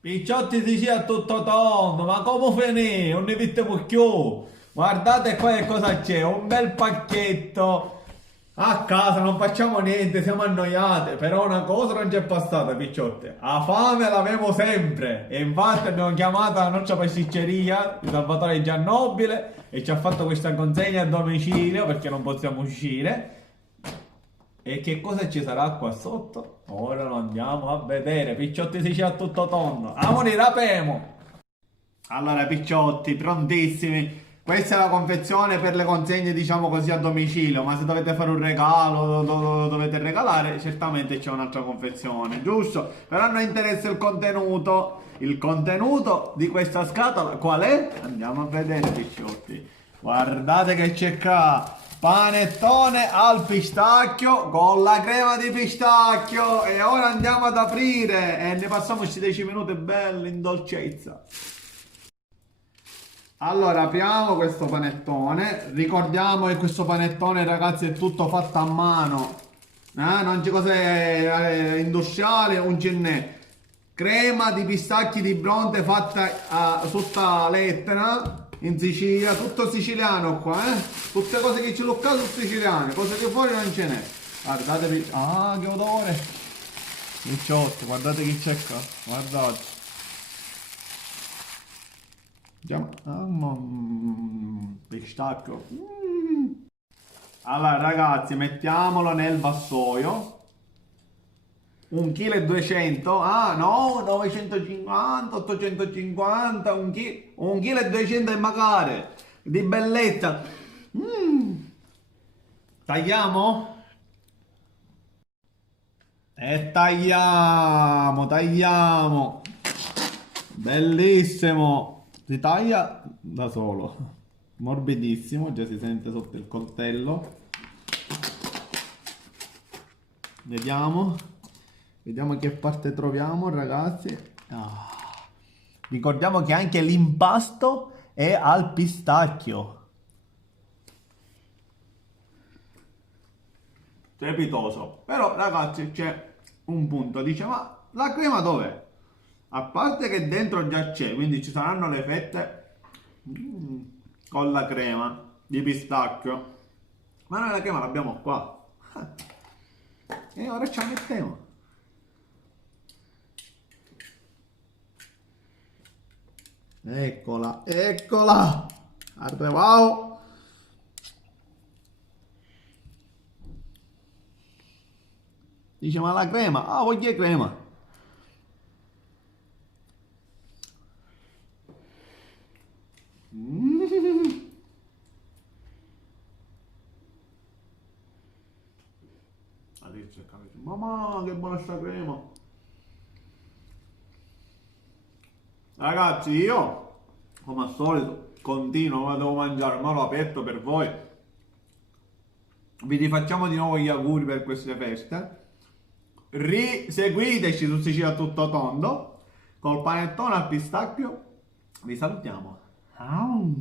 Picciotti si sia tutto tondo, ma come finì? Non ne vediamo più. Guardate qua che cosa c'è, un bel pacchetto. A casa non facciamo niente, siamo annoiate, però una cosa non c'è passata, picciotti. La fame l'avevo sempre. E infatti abbiamo chiamato la nostra pasticceria di Salvatore Giannobile e ci ha fatto questa consegna a domicilio perché non possiamo uscire. E che cosa ci sarà qua sotto? Ora lo andiamo a vedere. Picciotti si c'è tutto tonno. Amore, rapemo! Allora, picciotti, prontissimi. Questa è la confezione per le consegne, diciamo così, a domicilio. Ma se dovete fare un regalo, lo dovete regalare, certamente c'è un'altra confezione, giusto? Però a noi interessa il contenuto. Il contenuto di questa scatola qual è? Andiamo a vedere, picciotti. Guardate che c'è qua. Panettone al pistacchio con la crema di pistacchio. E ora andiamo ad aprire. E ne passiamo questi 10 minuti belli in dolcezza. Allora, apriamo questo panettone. Ricordiamo che questo panettone, ragazzi, è tutto fatto a mano. Non c'è cose industriali, un ce n'è. Crema di pistacchi di Bronte fatta sotto la lettera in Sicilia, tutto siciliano qua, eh? Tutte cose che ci l'ho caso sono siciliane, cose che fuori non ce n'è. Guardatevi, ah, che odore! Picciotti, guardate chi c'è qua, guardate. Pistacchio. Allora ragazzi, mettiamolo nel vassoio. 1,2 kg, ah no, 950, 850, 1,2 kg e magari di bellezza. Tagliamo? E tagliamo, tagliamo. Bellissimo. Si taglia da solo. Morbidissimo, già si sente sotto il coltello. Vediamo. Vediamo che parte troviamo, ragazzi. Ricordiamo che anche l'impasto è al pistacchio. Strepitoso. Però, ragazzi, c'è un punto. Dice, ma la crema dov'è? A parte che dentro già c'è, quindi ci saranno le fette con la crema di pistacchio. Ma noi la crema l'abbiamo qua. E ora ce la mettiamo. Eccola, eccola! Arrivavo! Dice, ma la crema? Ah, voglio crema! Adesso capito. Mamma, che buona sta crema! Ragazzi, io, come al solito, continuo, ma devo mangiare, ma l'ho aperto per voi. Vi rifacciamo di nuovo gli auguri per queste feste. Seguiteci su Sicilia Tutto Tondo. Col panettone al pistacchio. Vi salutiamo. Ciao.